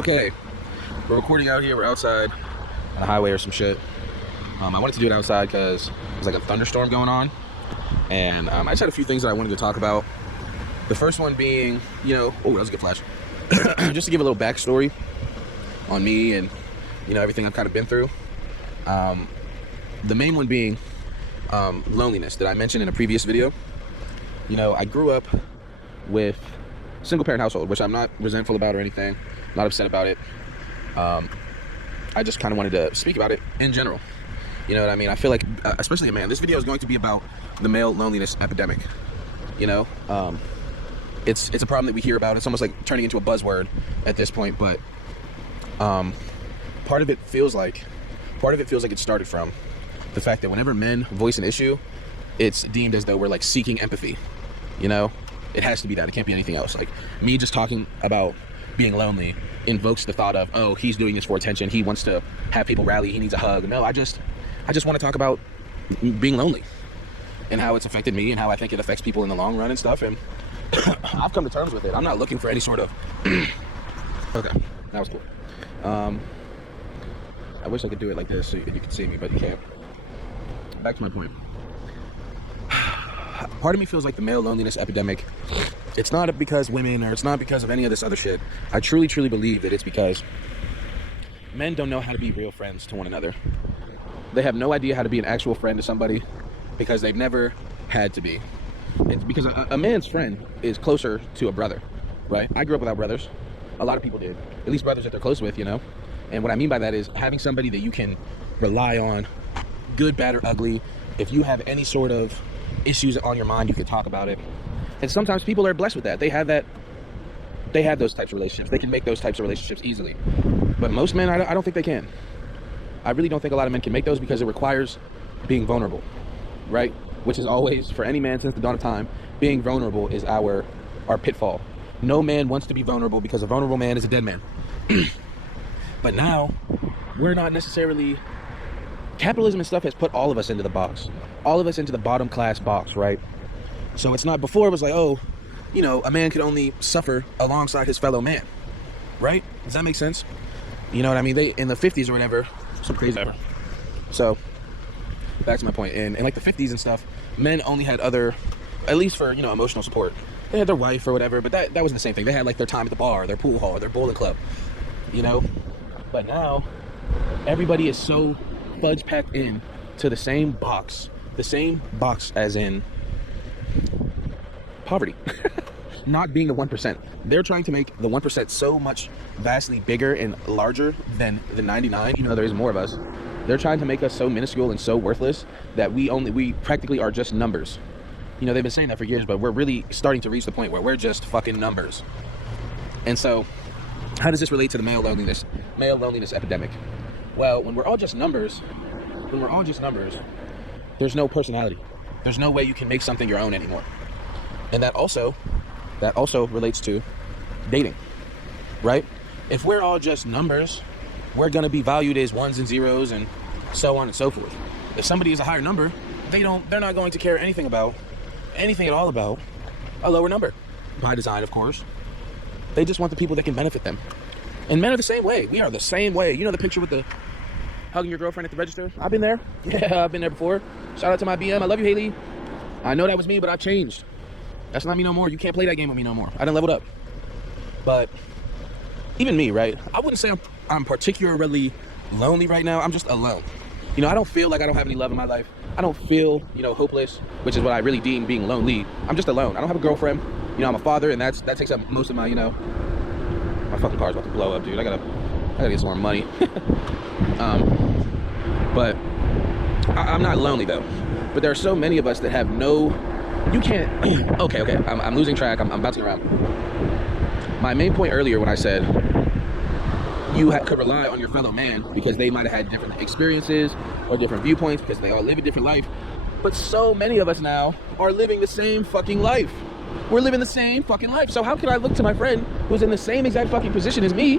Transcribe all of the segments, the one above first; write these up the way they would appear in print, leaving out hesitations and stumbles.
Okay, we're recording out here. We're outside on a highway or some shit. I wanted to do it outside because there's like a thunderstorm going on, and I just had a few things that I wanted to talk about. The first one being, oh, that was a good flash. Just to give a little backstory on me and everything I've kind of been through. The main one being loneliness that I mentioned in a previous video. I grew up with a single parent household, which I'm not resentful about or anything, not upset about it. I just kind of wanted to speak about it in general. You know what I mean? I feel like, especially a man, this video is going to be about the male loneliness epidemic. It's a problem that we hear about. It's almost like turning into a buzzword at this point, but part of it feels like it started from the fact that whenever men voice an issue, it's deemed as though we're like seeking empathy. It has to be that. It can't be anything else. Like me just talking about being lonely invokes the thought of, oh, he's doing this for attention. He wants to have people rally. He needs a hug. No, I just want to talk about being lonely and how it's affected me and how I think it affects people in the long run and stuff. And I've come to terms with it. I'm not looking for any sort of okay, that was cool. I wish I could do it like this so you could see me, but you can't. Back to my point. Part of me feels like the male loneliness epidemic, it's not because women, or it's not because of any of this other shit. I truly believe that it's because men don't know how to be real friends to one another. They have no idea how to be an actual friend to somebody because they've never had to be. It's because a man's friend is closer to a brother, right? I grew up without brothers. A lot of people did. At least brothers that they're close with, And what I mean by that is having somebody that you can rely on, good, bad, or ugly. If you have any sort of issues on your mind, you can talk about it. And sometimes people are blessed with that. They have those types of relationships. They can make those types of relationships easily. But most men, I don't think they can. I really don't think a lot of men can make those because it requires being vulnerable, right? Which is always, for any man since the dawn of time, being vulnerable is our pitfall. No man wants to be vulnerable because a vulnerable man is a dead man. But now, we're not necessarily... Capitalism and stuff has put all of us into the box. All of us into the bottom class box, right? So it's not, before it was like, oh, a man could only suffer alongside his fellow man, right? Does that make sense? You know what I mean? They, in the 50s or whatever, some crazy ever. So, back to my point. In like the 50s and stuff, men only had other, at least for, emotional support. They had their wife or whatever, but that wasn't the same thing. They had like their time at the bar, their pool hall, their bowling club, But now, everybody is so fudge packed in to the same box as in poverty. Not being the 1%. They're trying to make the 1% so much vastly bigger and larger than the 99, even though there is more of us. They're trying to make us so minuscule and so worthless that we practically are just numbers. They've been saying that for years, but we're really starting to reach the point where we're just fucking numbers. And so, how does this relate to the male loneliness epidemic? Well, when we're all just numbers, there's no personality. There's no way you can make something your own anymore. And that also relates to dating, right? If we're all just numbers, we're gonna be valued as ones and zeros and so on and so forth. If somebody is a higher number, they're not going to care anything at all about a lower number. By design, of course. They just want the people that can benefit them. And men are the same way. We are the same way. The picture with the hugging your girlfriend at the register? I've been there. Yeah, I've been there before. Shout out to my BM. I love you, Haley. I know that was me, but I changed. That's not me no more. You can't play that game with me no more. I done leveled up. But even me, right? I wouldn't say I'm particularly lonely right now. I'm just alone. I don't feel like I don't have any love in my life. I don't feel, hopeless, which is what I really deem being lonely. I'm just alone. I don't have a girlfriend. I'm a father, and that takes up most of my, my fucking car's about to blow up, dude. I gotta get some more money. But I'm not lonely though. But there are so many of us that have you can't, okay, I'm losing track, I'm bouncing around. My main point earlier when I said you could rely on your fellow man because they might have had different experiences or different viewpoints because they all live a different life. But so many of us now are living the same fucking life. We're living the same fucking life. So how can I look to my friend who's in the same exact fucking position as me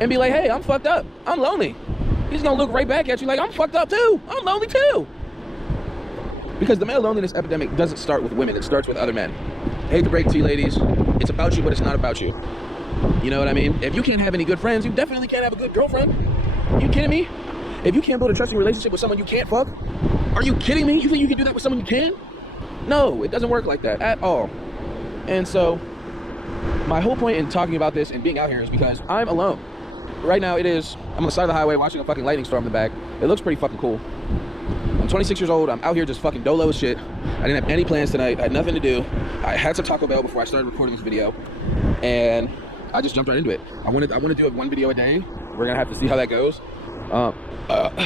and be like, hey, I'm fucked up, I'm lonely? He's gonna look right back at you like, I'm fucked up too, I'm lonely too. Because the male loneliness epidemic doesn't start with women, it starts with other men. I hate to break it to you ladies, it's about you, but it's not about you. You know what I mean? If you can't have any good friends, you definitely can't have a good girlfriend. You kidding me? If you can't build a trusting relationship with someone you can't fuck, are you kidding me? You think you can do that with someone you can? No, it doesn't work like that at all. And so, my whole point in talking about this and being out here is because I'm alone. Right now, I'm on the side of the highway watching a fucking lightning storm in the back. It looks pretty fucking cool. I'm 26 years old. I'm out here just fucking dolo as shit. I didn't have any plans tonight. I had nothing to do. I had some Taco Bell before I started recording this video, and I just jumped right into it. I want to do it one video a day. We're gonna have to see how that goes.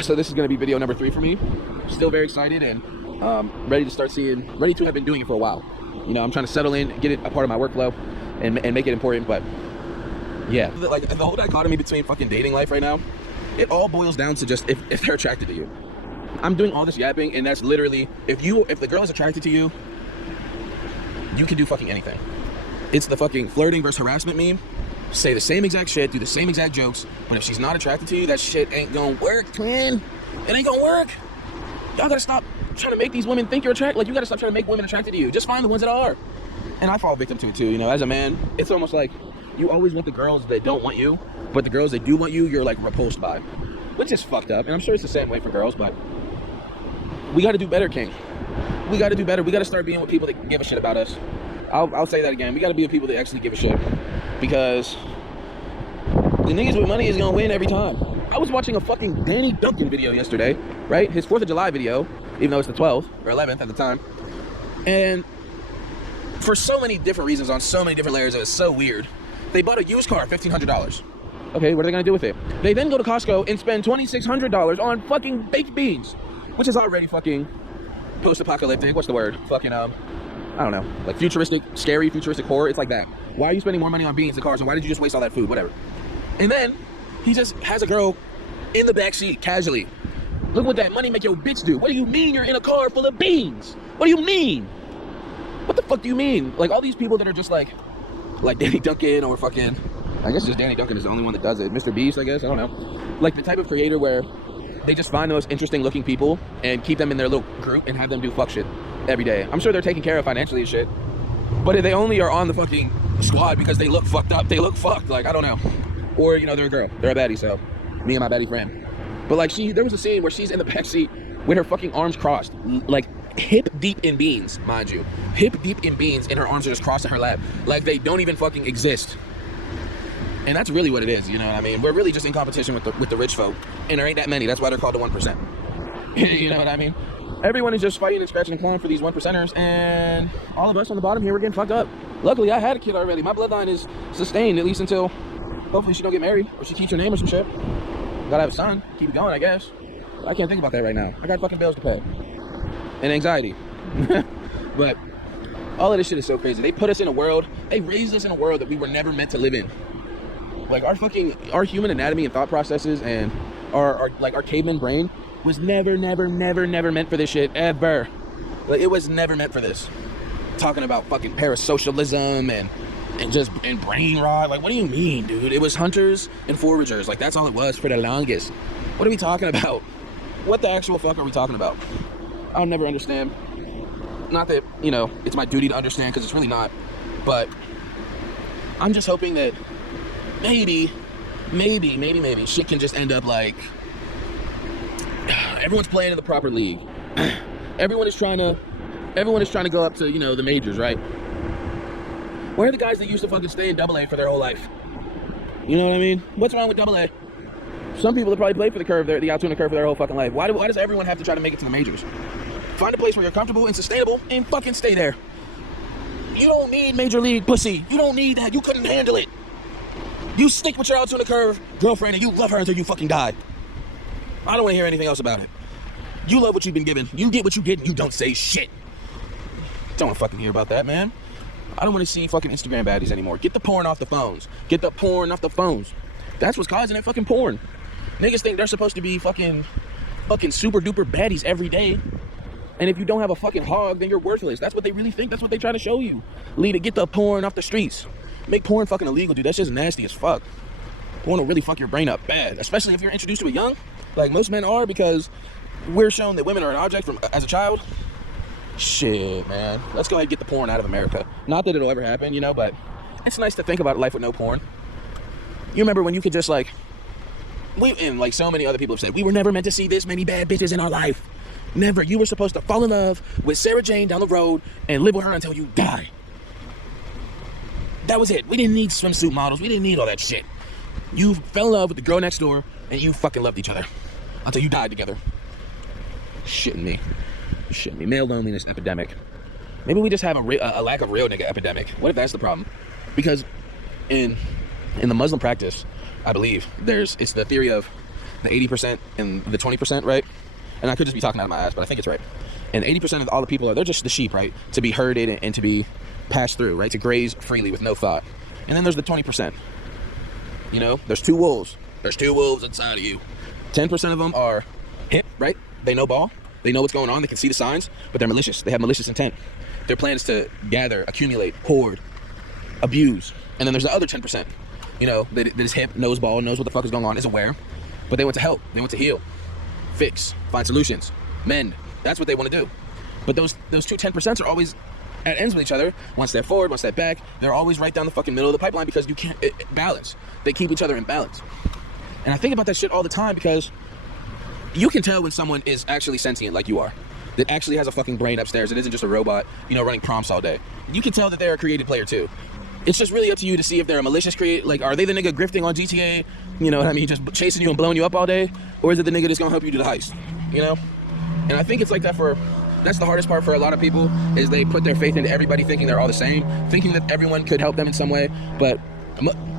So this is gonna be video number 3 for me. Still very excited and ready to have been doing it for a while. You know, I'm trying to settle in, get it a part of my workflow, and make it important. But yeah, like the whole dichotomy between fucking dating life right now, it all boils down to just if they're attracted to you. I'm doing all this yapping, and that's literally if the girl is attracted to you, you can do fucking anything. It's the fucking flirting versus harassment meme. Say the same exact shit, do the same exact jokes, but if she's not attracted to you, that shit ain't gonna work, twin. It ain't gonna work. Y'all gotta stop trying to make these women think you're attracted. Like, you gotta stop trying to make women attracted to you. Just find the ones that are. And I fall victim to it too, you know, as a man. It's almost like you always want the girls that don't want you, but the girls that do want you, you're like repulsed by. Which is fucked up, and I'm sure it's the same way for girls, but we gotta do better, King. We gotta do better. We gotta start being with people that give a shit about us. I'll say that again. We gotta be with people that actually give a shit. Because the niggas with money is gonna win every time. I was watching a fucking Danny Duncan video yesterday, right? His 4th of July video, even though it's the 12th or 11th at the time. And for so many different reasons, on so many different layers, it was so weird. They bought a used car, $1,500. Okay, what are they gonna do with it? They then go to Costco and spend $2,600 on fucking baked beans, which is already fucking post-apocalyptic. What's the word? Fucking, I don't know, like futuristic, scary, futuristic horror. It's like that. Why are you spending more money on beans and cars, and why did you just waste all that food? Whatever. And then he just has a girl in the back seat casually. Look what that money make your bitch do. What do you mean you're in a car full of beans? What do you mean? What the fuck do you mean? Like all these people that are just like Danny Duncan or fucking, I guess just Danny Duncan is the only one that does it. Mr. Beast, I guess, I don't know. Like the type of creator where they just find the most interesting looking people and keep them in their little group and have them do fuck shit every day. I'm sure they're taken care of financially and shit, but they only are on the fucking squad because they look fucked up. They look fucked, like, I don't know. Or, you know, they're a girl. They're a baddie, so me and my baddie friend. But like there was a scene where she's in the back seat with her fucking arms crossed, like hip deep in beans, mind you. Hip deep in beans, and her arms are just crossed in her lap. Like they don't even fucking exist. And that's really what it is, you know what I mean? We're really just in competition with the rich folk. And there ain't that many. That's why they're called the 1%. You know what I mean? Everyone is just fighting and scratching and clawing for these 1%ers, and all of us on the bottom here, we're getting fucked up. Luckily, I had a kid already. My bloodline is sustained, at least until hopefully she don't get married, or she keeps her name or some shit. Gotta have a son, keep it going, I guess. But I can't think about that right now. I got fucking bills to pay. And anxiety. But all of this shit is so crazy. They put us in a world, they raised us in a world that we were never meant to live in. Like our human anatomy and thought processes and our caveman brain was never meant for this shit, ever. Like, it was never meant for this. Talking about fucking parasocialism and brain rot. Like, what do you mean, dude? It was hunters and foragers. Like, that's all it was for the longest. What are we talking about? What the actual fuck are we talking about? I'll never understand. Not that, you know, it's my duty to understand, because it's really not. But I'm just hoping that maybe shit can just end up like everyone's playing in the proper league. Everyone is trying to go up to, you know, the majors, right? Where are the guys that used to fucking stay in AA for their whole life? You know what I mean? What's wrong with AA? Some people have probably played for the curve, the Altoona curve for their whole fucking life. Why does everyone have to try to make it to the majors? Find a place where you're comfortable and sustainable and fucking stay there. You don't need major league pussy. You don't need that. You couldn't handle it. You stick with your Altoona curve girlfriend and you love her until you fucking die. I don't want to hear anything else about it. You love what you've been given. You get what you get and you don't say shit. Don't want to fucking hear about that, man. I don't want to see fucking Instagram baddies anymore. Get the porn off the phones. Get the porn off the phones. That's what's causing it, fucking porn. Niggas think they're supposed to be fucking super duper baddies every day. And if you don't have a fucking hog, then you're worthless. That's what they really think. That's what they try to show you. Lead to get the porn off the streets. Make porn fucking illegal, dude. That shit's nasty as fuck. Porn will really fuck your brain up bad. Especially if you're introduced to it young, like most men are, because we're shown that women are an object from as a child. Shit, man. Let's go ahead and get the porn out of America. Not that it'll ever happen, you know, but it's nice to think about life with no porn. You remember when you could just like, and like so many other people have said, we were never meant to see this many bad bitches in our life. Never. You were supposed to fall in love with Sarah Jane down the road and live with her until you die. That was it. We didn't need swimsuit models. We didn't need all that shit. You fell in love with the girl next door and you fucking loved each other until you died together. Shitting me. Male loneliness epidemic. Maybe we just have a lack of real nigga epidemic. What if that's the problem? Because in the Muslim practice, I believe it's the theory of the 80% and the 20%, right? And I could just be talking out of my ass, but I think it's right. And 80% of all the people they're just the sheep, right? To be herded and to be passed through, right? To graze freely with no thought. And then there's the 20%. You know, there's two wolves. There's two wolves inside of you. 10% of them are hip, right? They know ball. They know what's going on. They can see the signs, but they're malicious. They have malicious intent. Their plan is to gather, accumulate, hoard, abuse. And then there's the other 10%. You know, that is hip, knows ball, knows what the fuck is going on, is aware. But they want to help. They want to heal, fix, find solutions, mend. That's what they want to do. But those two 10% are always at ends with each other. One step forward, one step back. They're always right down the fucking middle of the pipeline because you can't balance. They keep each other in balance. And I think about that shit all the time because you can tell when someone is actually sentient like you are. That actually has a fucking brain upstairs. It isn't just a robot, you know, running prompts all day. You can tell that they're a creative player too. It's just really up to you to see if they're a malicious creator. Like, are they the nigga grifting on GTA? You know what I mean? Just chasing you and blowing you up all day? Or is it the nigga that's gonna help you do the heist? You know? And I think it's like that that's the hardest part for a lot of people, is they put their faith into everybody thinking they're all the same, thinking that everyone could help them in some way. But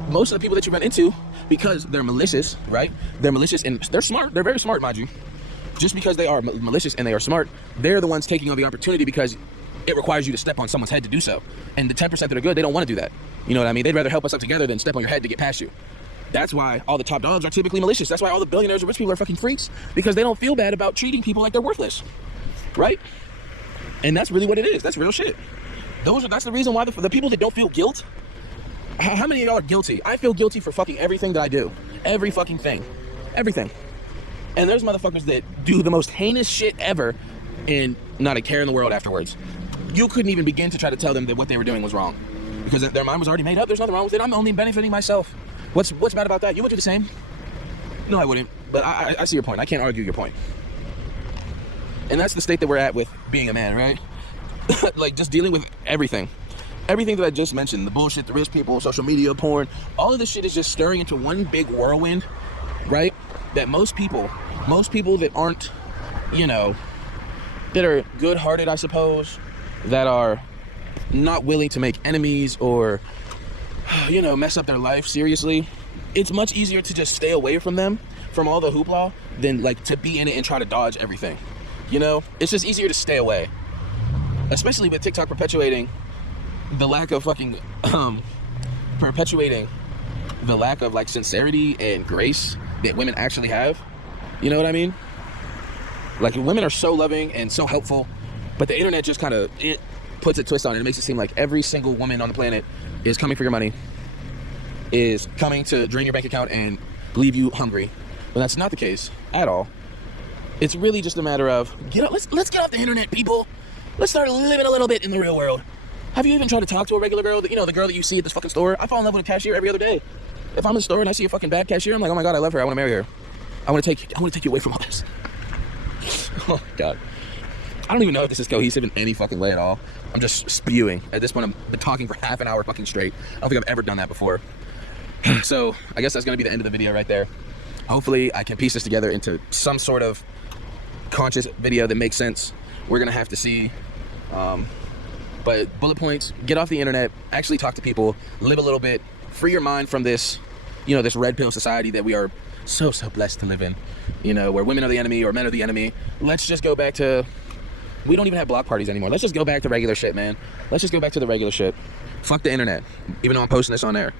most of the people that you run into, because they're malicious, right? They're malicious and they're smart. They're very smart, mind you. Just because they are malicious and they are smart, they're the ones taking on the opportunity because it requires you to step on someone's head to do so. And the 10% that are good, they don't want to do that. You know what I mean? They'd rather help us up together than step on your head to get past you. That's why all the top dogs are typically malicious. That's why all the billionaires and rich people are fucking freaks, because they don't feel bad about treating people like they're worthless, right? And that's really what it is. That's real shit. That's the reason why the people that don't feel guilt, how many of y'all are guilty? I feel guilty for fucking everything that I do. Every fucking thing. Everything. And there's motherfuckers that do the most heinous shit ever and not a care in the world afterwards. You couldn't even begin to try to tell them that what they were doing was wrong because their mind was already made up. There's nothing wrong with it. I'm only benefiting myself. What's bad about that? You would do the same? No, I wouldn't. But I see your point. I can't argue your point. And that's the state that we're at with being a man, right? Like, just dealing with everything. Everything that I just mentioned, the bullshit, the rich people, social media, porn, all of this shit is just stirring into one big whirlwind, right? That most people that aren't, you know, that are good-hearted, I suppose, that are not willing to make enemies or, you know, mess up their life seriously, it's much easier to just stay away from them, from all the hoopla, than like to be in it and try to dodge everything. You know, it's just easier to stay away, especially with TikTok perpetuating the lack of fucking perpetuating the lack of like sincerity and grace that women actually have. You know what I mean? Like, women are so loving and so helpful, but the internet just kind of puts a twist on it. It makes it seem like every single woman on the planet is coming for your money, is coming to drain your bank account and leave you hungry. But that's not the case at all. It's really just a matter of let's get off the internet, people. Let's start living a little bit in the real world. Have you even tried to talk to a regular girl? You know, the girl that you see at this fucking store? I fall in love with a cashier every other day. If I'm in the store and I see a fucking bad cashier, I'm like, oh my God, I love her. I want to marry her. I want to take you away from all this. Oh God. I don't even know if this is cohesive in any fucking way at all. I'm just spewing. At this point, I've been talking for half an hour fucking straight. I don't think I've ever done that before. So I guess that's going to be the end of the video right there. Hopefully I can piece this together into some sort of conscious video that makes sense. We're going to have to see. But bullet points: get off the internet, actually talk to people, live a little bit, free your mind from this, you know, this red pill society that we are so blessed to live in, you know, where women are the enemy or men are the enemy. Let's just go back to, we don't even have block parties anymore. Let's just go back to regular shit, man. Let's just go back to the regular shit. Fuck the internet, even though I'm posting this on there.